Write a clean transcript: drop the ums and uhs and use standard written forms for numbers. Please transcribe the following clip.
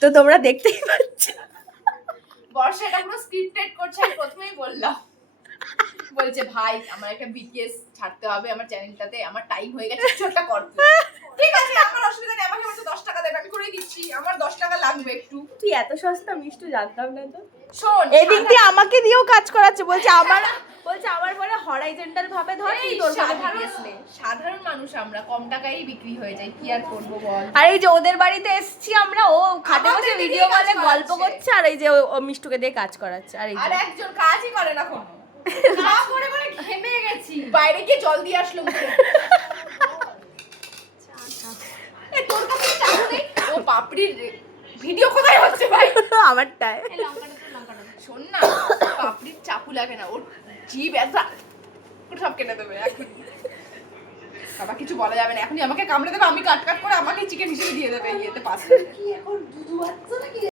তো তোমরা দেখতেই পাচ্ছ বর্ষা এটা পুরো স্ক্রিপ্টেড করছে, আমি প্রথমেই বললাম। বলছে ভাই আমার একটা বিটিএস ছাড়তে হবে আমার চ্যানেলটাতে, আমার টাইম হয়ে গেছে, কিছু একটা কর তুই। ঠিক আছে আমার অসুবিধা নেই, আমাকে মাত্র 10 টাকা দেবে, আমি করে দিচ্ছি, আমার 10 টাকা লাগবে একটু। তুই এত সস্তা মিষ্টি জানতাম না তো। শোন এদিক দিয়ে আমাকে দিয়েও কাজ করাচ্ছে, বলছে আমার বলে হরাইজন্টাল ভাবে ধর, তুই তোর বলে বিটিএস নে। সাধারণ মানুষ আমরা, কম টাকায় বিক্রি হয়ে যায়, কি আর করব বল। আর এই যে ওদের বাড়িতে এসেছি আমরা, ও খাটে বসে ভিডিও কলে গল্প করছে, আর এই যে ও মিষ্টুকে দিয়ে কাজ করাচ্ছে। আর এই আর যে একজন কাজই করে না কোনো, কাজ করে করে ঘেমে গেছি, বাইরে গিয়ে জল দিয়ে আসলো মুখে। এ তোর কাছে চাকু নেই? ও পাপড়ির ভিডিও কোথায় হচ্ছে ভাই? আমারটায় শোন না, পাপড়ির চাকু লাগে না, ওর জিভ এত সব কেটে দেবে এখন। বাবা কিছু বলা যাবে না, এখনই আমাকে কামড়ে দেবে, আমি কাট কাট করে আমাকে চিকেন হিসেবে দিয়ে দেবে ইয়েতে পাশে। কি এখন দুধু বাচ্চা নাকি?